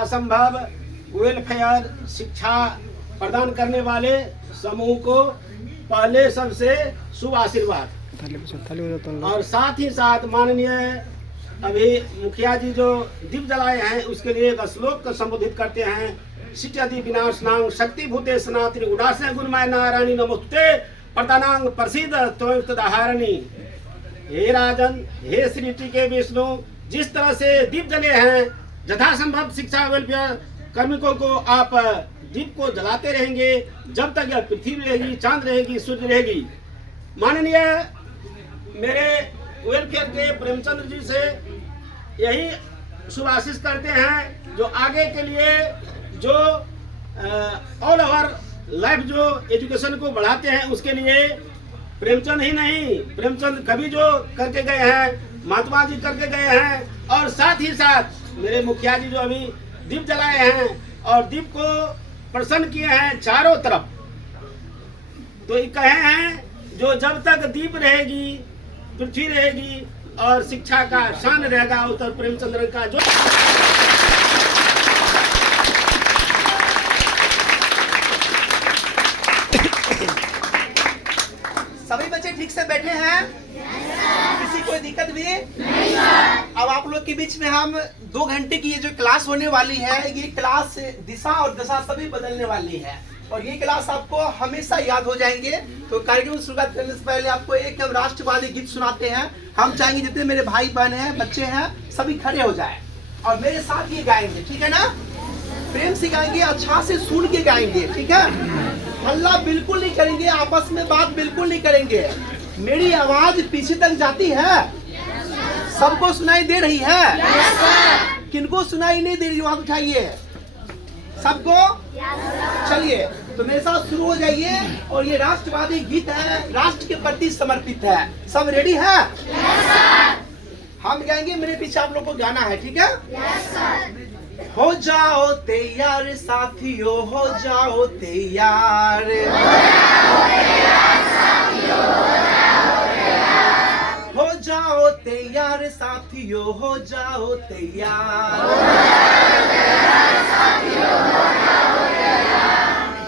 यथासंभव वेलफेयर शिक्षा प्रदान करने वाले समूह को पहले सबसे शुभ आशीर्वाद। और साथ ही साथ माननीय अभी मुखिया जी जो दीप जलाए हैं उसके लिए एक श्लोक को संबोधित करते हैं। शिष्यति विनाशनांग शक्ति भूते सनातनी उदास गुणमय नारायणी नमोस्ते प्रदानांग प्रसिद्ध त्वदाहरणी। हे राजन, हे श्री टीके विष्णु, जिस तरह से दीप जले हैं यथासंभव शिक्षा वेलफेयर कार्मिकों को आप दीप को जलाते रहेंगे जब तक यह पृथ्वी रहेगी, चांद रहेगी, सूर्य रहेगी। माननीय मेरे वेलफेयर के प्रेमचंद्र जी से यही शुभ आशीष करते हैं जो आगे के लिए जो ऑल ओवर लाइफ जो एजुकेशन को बढ़ाते हैं उसके लिए प्रेमचंद ही नहीं, प्रेमचंद कभी जो करके गए हैं, महात्मा जी करके गए हैं। और साथ ही साथ मेरे मुखिया जी जो अभी दीप जलाए हैं और दीप को प्रसन्न किए हैं चारों तरफ। तो ये कहे हैं जो जब तक दीप रहेगी, पृथ्वी रहेगी और शिक्षा का शान रहेगा, उत्तर प्रेमचंद्र का जो सभी बच्चे ठीक से बैठे हैं? किसी कोई दिक्कत भी नहीं? अब आप लोग के बीच में हम 2 घंटे की ये जो क्लास होने वाली है, ये क्लास दिशा और दशा सभी बदलने वाली है और ये क्लास आपको हमेशा याद हो जाएंगे। तो कार्यक्रम शुरुआत करने से पहले आपको एक हम राष्ट्रवादी गीत सुनाते हैं। हम चाहेंगे जितने मेरे भाई बहन हैं, बच्चे हैं, सभी खड़े हो जाए और मेरे साथ ये गाएंगे, ठीक है ना? प्रेम से गाएंगे, अच्छा से सुन के गाएंगे, ठीक है? हल्ला बिल्कुल नहीं करेंगे, आपस में बात बिल्कुल नहीं करेंगे। मेरी आवाज पीछे तक जाती है? सबको सुनाई दे रही है? किनको सुनाई नहीं दे रही हाथ उठाइए। सबको? चलिए तो मेरे साथ शुरू हो जाइए और ये राष्ट्रवादी गीत है, राष्ट्र के प्रति समर्पित है। सब रेडी है? हम गाएंगे, मेरे पीछे आप लोग को गाना है, ठीक है? हो जाओ तैयार साथियों, हो जाओ तैयार, हो जाओ तैयार साथियों, हो जाओ तैयार,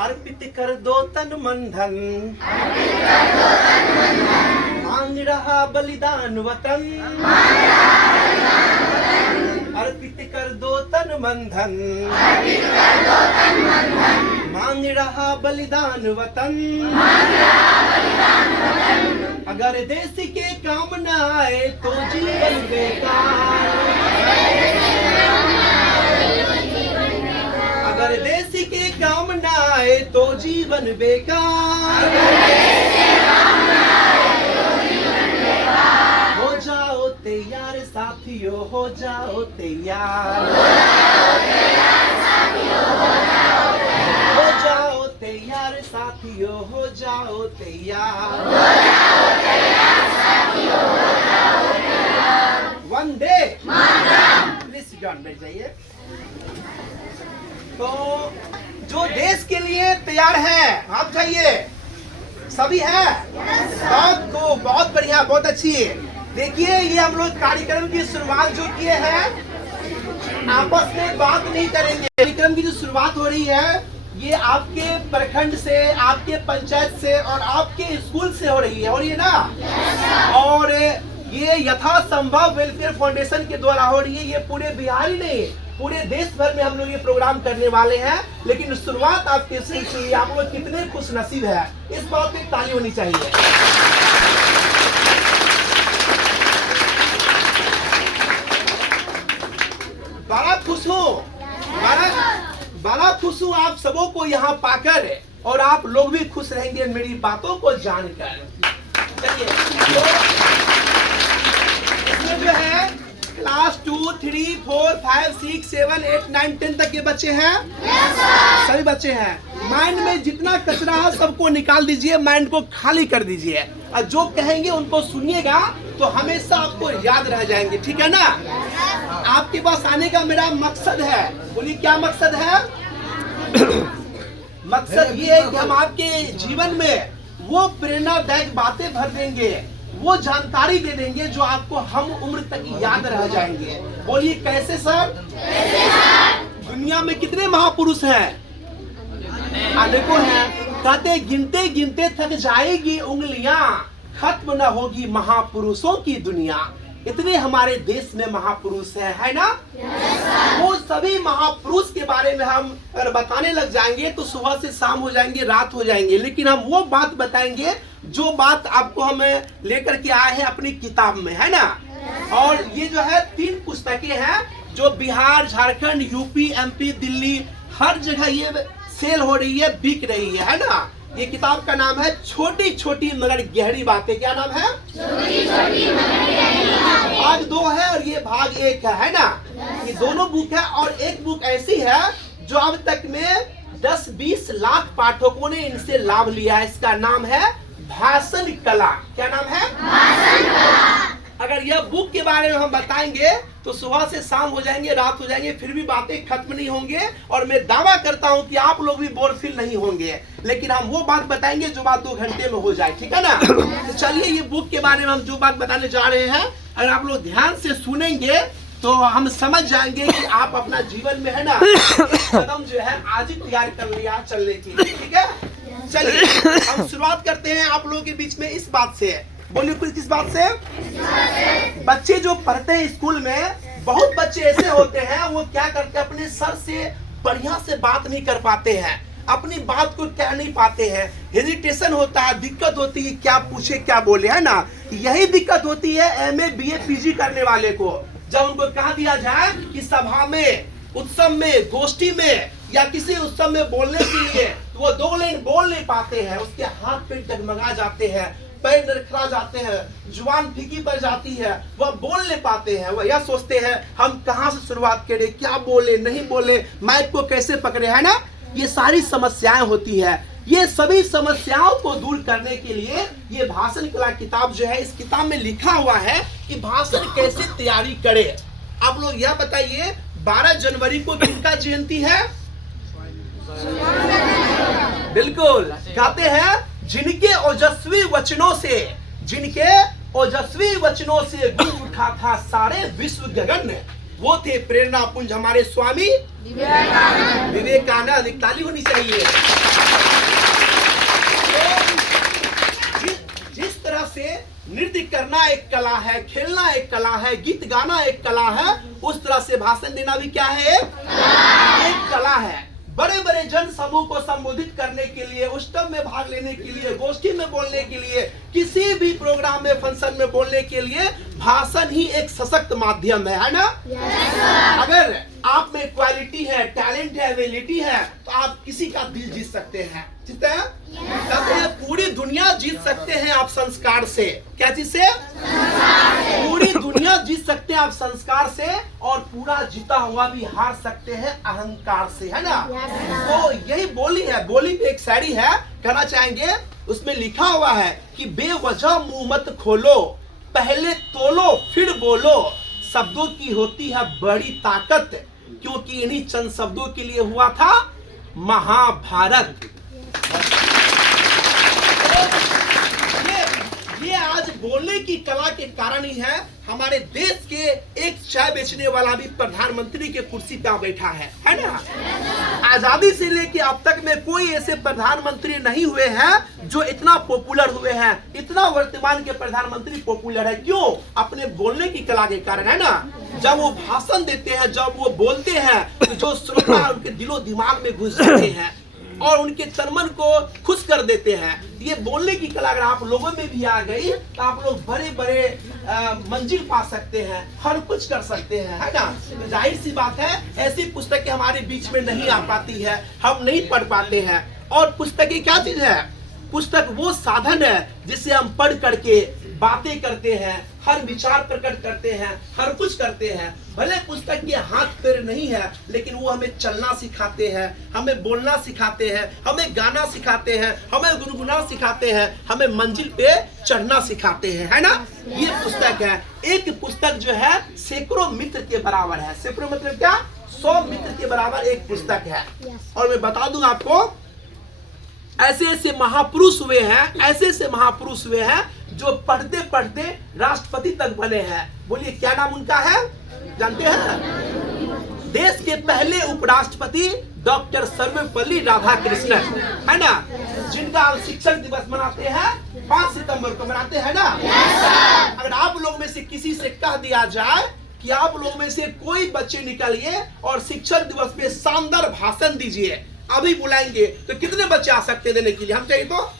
अर्पित कर दो तन मन धन, मांग रहा बलिदान वतन, अर्पित कर दो तन मन धन, मांग रहा बलिदान वतन, अगर देश के काम न आए तो जीवन बेकार, अगर देश के काम न आए तो जीवन बेकार, हो जाओ तैयार साथियों, हो जाओ तैयार, हो जाओ तैयार साथियों, हो जाओ तैयार, वंदे प्लीज जॉन बैठ जाइए। तो जो देश के लिए तैयार है आप जाइए, सभी है? बहुत बढ़िया, बहुत अच्छी है। देखिए ये हम लोग कार्यक्रम की शुरुआत जो किए हैं, आपस में बात नहीं करेंगे। कार्यक्रम की जो शुरुआत हो रही है ये आपके प्रखंड से, आपके पंचायत से और आपके स्कूल से हो रही है, और ये ना और ये यथासंभव वेलफेयर फाउंडेशन के द्वारा हो रही है। ये पूरे बिहार ही नहीं, पूरे देश भर में हम लोग ये प्रोग्राम करने वाले हैं। लेकिन शुरुआत आपके स्कूल से, आप लोग कितने खुश नसीब है, इस बात पे ताली होनी चाहिए। बड़ा खुश हूँ, बड़ा खुश हूँ आप सबों को यहाँ पाकर, और आप लोग भी खुश रहेंगे मेरी बातों को जानकर। चलिए तो इसमें जो है क्लास 2, 3, 4, 5, 6, 7, 8, 9, 10 तक के बच्चे हैं? सभी बच्चे हैं। माइंड में जितना कचरा है सबको निकाल दीजिए, माइंड को खाली कर दीजिए, और जो कहेंगे उनको सुनिएगा तो हमेशा आपको याद रह जाएंगे, ठीक है ना? आपके पास आने का मेरा मकसद है, बोलिए क्या मकसद है? मकसद ये है कि हम आपके जीवन में वो प्रेरणादायक बातें भर देंगे, वो जानकारी दे देंगे जो आपको हम उम्र तक याद रह जाएंगे। बोलिए कैसे सर? दुनिया दुनिया में कितने महापुरुष हैं? अनेकों हैं। कहते गिनते गिनते थक जाएगी उंगलियां, खत्म न होगी महापुरुषों की दुनिया। इतने हमारे देश में महापुरुष है ना? वो सभी महापुरुष के बारे में हम अगर बताने लग जाएंगे तो सुबह से शाम हो जाएंगे, रात हो जाएंगे। लेकिन हम वो बात बताएंगे जो बात आपको हमें लेकर के आए हैं अपनी किताब में, है ना? और ये जो है 3 पुस्तकें हैं जो बिहार, झारखंड, यूपी, एमपी, दिल्ली हर जगह ये सेल हो रही है, बिक रही है ना? ये किताब का नाम है छोटी छोटी मगर गहरी बातें। क्या नाम है? छोटी छोटी मगर गहरी बातें। भाग 2 है और ये भाग 1 है ना? ये दोनों बुक है। और एक बुक ऐसी है जो अब तक में 10-20 लाख पाठकों ने इनसे लाभ लिया है। इसका नाम है भाषण कला। क्या नाम है? भाषण कला। अगर यह बुक के बारे में हम बताएंगे तो सुबह से शाम हो जाएंगे, रात हो जाएंगे, फिर भी बातें खत्म नहीं होंगे। और मैं दावा करता हूं कि आप लोग भी बोर फील नहीं होंगे। लेकिन हम वो बात बताएंगे जो बात 2 घंटे में हो जाए, ठीक है ना? तो चलिए ये बुक के बारे में हम जो बात बताने जा रहे हैं, अगर आप लोग ध्यान से सुनेंगे तो हम समझ जाएंगे कि आप अपना जीवन में है ना कदम जो है आज ही तैयार कर लिया चलने के लिए, ठीक है? चलिए हम शुरुआत करते हैं आप लोगों के बीच में इस बात से। बोलिए कुछ किस बात से? बच्चे जो पढ़ते हैं स्कूल में, बहुत बच्चे ऐसे होते हैं वो क्या करते हैं, अपने सर से बढ़िया से बात नहीं कर पाते हैं, अपनी बात को कह नहीं पाते हैं, हेजिटेशन होता है, दिक्कत होती है, क्या पूछे क्या बोले, है ना? यही दिक्कत होती है MA BA PG करने वाले को। जब उनको कहा दिया जाए कि सभा में, उत्सव में, गोष्ठी में या किसी उत्सव में बोलने के लिए, तो वो 2 लाइन बोल नहीं पाते हैं, उसके हाथ पे डगमगा जाते हैं, पैर लड़खड़ा जाते हैं, जुबान फीकी पड़ जाती है, वह बोल नहीं पाते हैं। वह यह सोचते हैं हम कहाँ से शुरुआत करें, क्या बोले नहीं बोले, माइक को कैसे पकड़े, है ना? ये सारी समस्याएं होती है। ये सभी समस्याओं को दूर करने के लिए ये भाषण कला किताब जो है, इस किताब में लिखा हुआ है कि भाषण कैसे तैयारी करें। आप लोग यह बताइए 12 जनवरी को किनका जयंती है? बिल्कुल, कहते हैं जिनके ओजस्वी वचनों से, जिनके ओजस्वी वचनों से गूंज उठा था सारे विश्व गगन, वो थे प्रेरणा पुंज हमारे स्वामी विवेकानंद। एक ताली होनी चाहिए। जिस तरह से नृत्य करना एक कला है, खेलना एक कला है, गीत गाना एक कला है, उस तरह से भाषण देना भी क्या है? एक कला है। बड़े बड़े जन समूह को संबोधित करने के लिए, उत्सव में भाग लेने के लिए, गोष्ठी में बोलने के लिए, किसी भी प्रोग्राम में, फंक्शन में बोलने के लिए भाषण ही एक सशक्त माध्यम है ना? अगर आप में क्वालिटी है, टैलेंट है, एबिलिटी है, तो आप किसी का दिल जीत सकते हैं। जीतते हैं? पूरी दुनिया जीत सकते हैं आप संस्कार से। क्या चीज से? पूरी दुनिया जीत सकते हैं आप संस्कार से, और पूरा जीता हुआ भी हार सकते हैं अहंकार से, है ना? तो यही बोली है। बोली पे एक शायरी है, कहना चाहेंगे, उसमें लिखा हुआ है कि बेवजह मुंह मत खोलो, पहले तोलो फिर बोलो, शब्दों की होती है बड़ी ताकत, क्योंकि इन्हीं चंद शब्दों के लिए हुआ था महाभारत। ये आज बोलने की कला के कारण ही है हमारे देश के एक चाय बेचने वाला भी प्रधानमंत्री के कुर्सी पे बैठा है ना? आजादी से लेके अब तक में कोई ऐसे प्रधानमंत्री नहीं हुए हैं जो इतना पॉपुलर हुए हैं। इतना वर्तमान के प्रधानमंत्री पॉपुलर है, क्यों? अपने बोलने की कला के कारण, है ना? जब वो भाषण देते हैं, जब वो बोलते हैं, तो जो श्रोता है उनके दिलो दिमाग में घुस जाते हैं और उनके तन मन को खुश कर देते हैं। ये बोलने की कला अगर आप लोगों में भी आ गई तो आप लोग बड़े बड़े मंजिल पा सकते हैं, हर कुछ कर सकते हैं, है ना? तो जाहिर सी बात है ऐसी पुस्तकें हमारे बीच में नहीं आ पाती है, हम नहीं पढ़ पाते हैं। और पुस्तकें क्या चीज है? पुस्तक वो साधन है जिसे हम पढ़ करके बातें करते हैं, हर विचार प्रकट करते हैं, हर कुछ करते हैं। भले पुस्तक के हाथ पैर नहीं है, लेकिन वो हमें चलना सिखाते हैं, हमें बोलना सिखाते हैं, हमें गाना सिखाते हैं, हमें गुनगुना सिखाते हैं, हमें मंजिल पे चढ़ना सिखाते हैं, है ना? ये पुस्तक है। एक पुस्तक जो है सैकड़ों मित्र के बराबर है। सैकड़ों मतलब क्या? 100 मित्र के बराबर एक पुस्तक है। और मैं बता दूं आपको, ऐसे ऐसे महापुरुष हुए हैं, ऐसे ऐसे महापुरुष हुए हैं जो पढ़ते पढ़ते राष्ट्रपति तक बने हैं। बोलिए क्या नाम उनका है? जानते हैं? देश के पहले उपराष्ट्रपति डॉक्टर सर्वपल्ली राधाकृष्णन, है ना, जिनका हम शिक्षक दिवस मनाते हैं 5 सितंबर को मनाते हैं ना। अगर आप लोग में से किसी से कह दिया जाए कि आप लोग में से कोई बच्चे निकलिए और शिक्षक दिवस पे शानदार भाषण दीजिए, अभी बुलाएंगे, तो कितने बच्चे आ सकते देने के लिए? हम चाहिए तो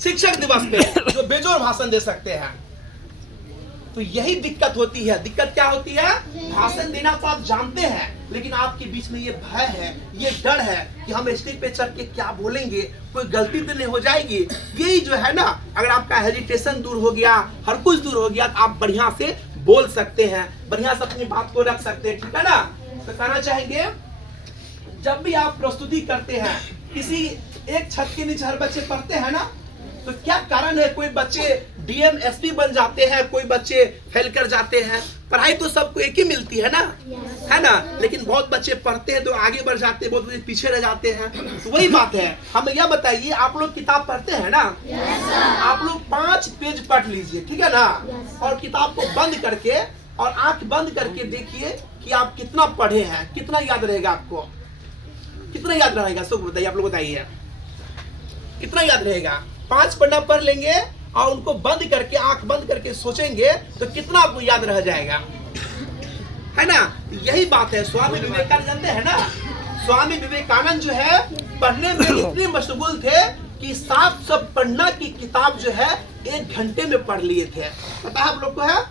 शिक्षक दिवस पे जो बेजोड़ भाषण दे सकते हैं। तो यही दिक्कत होती है। दिक्कत क्या होती है? भाषण देना तो आप जानते हैं, लेकिन आपके बीच में ये भय है, ये डर है कि हम स्टेज पे चढ़ के क्या बोलेंगे, कोई गलती तो नहीं हो जाएगी। यही जो है ना, अगर आपका हेजिटेशन दूर हो गया, हर कुछ दूर हो गया, तो आप बढ़िया से बोल सकते हैं, बढ़िया से अपनी बात को रख सकते हैं, ठीक है ना। तो कहना चाहेंगे, जब भी आप प्रस्तुति करते हैं, किसी एक छत के नीचे हर बच्चे पढ़ते हैं ना, तो क्या कारण है? कोई बच्चे डीएम एसपी बन जाते हैं, कोई बच्चे फेल कर जाते हैं। पढ़ाई तो सबको एक ही मिलती है ना, है ना, लेकिन बहुत बच्चे पढ़ते हैं तो आगे बढ़ जाते हैं, बहुत बच्चे पीछे रह जाते हैं। तो वही बात है। हमें यह बताइए, आप लोग किताब पढ़ते हैं ना? आप लोग 5 पेज पढ़ लीजिए, ठीक है ना, और किताब को बंद करके और आंख बंद करके देखिए कि आप कितना पढ़े हैं, कितना याद रहेगा आपको, कितना याद रहेगा? सब बताइए, आप लोग बताइए कितना याद रहेगा? 5 पन्ना पढ़ लेंगे और उनको बंद करके, आंख बंद करके सोचेंगे तो कितना आपको याद रह जाएगा, है ना। यही बात है। स्वामी विवेकानंद जानते हैं ना, स्वामी विवेकानंद जो है पढ़ने में इतने मशगूल थे कि 700 पन्ना की किताब जो है 1 घंटे में पढ़ लिए थे। पता है आप लोग को? है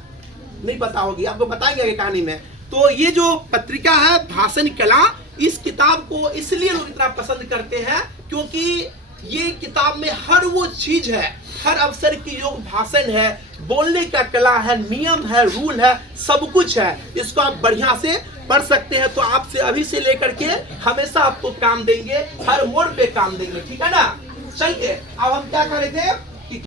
नहीं पता होगी, आपको बताएंगे आगे कहानी में। तो ये जो पत्रिका है भाषण कला, इस किताब को इसलिए लोग इतना पसंद करते हैं क्योंकि ये किताब में हर वो चीज है, हर अवसर की योग भाषण है, बोलने का कला है, नियम है, रूल है, सब कुछ है। इसको आप बढ़िया से पढ़ सकते हैं। तो आपसे अभी से लेकर के हमेशा आपको काम देंगे, हर मोड़ पे काम देंगे, ठीक है ना। चलिए अब हम क्या कर रहे थे?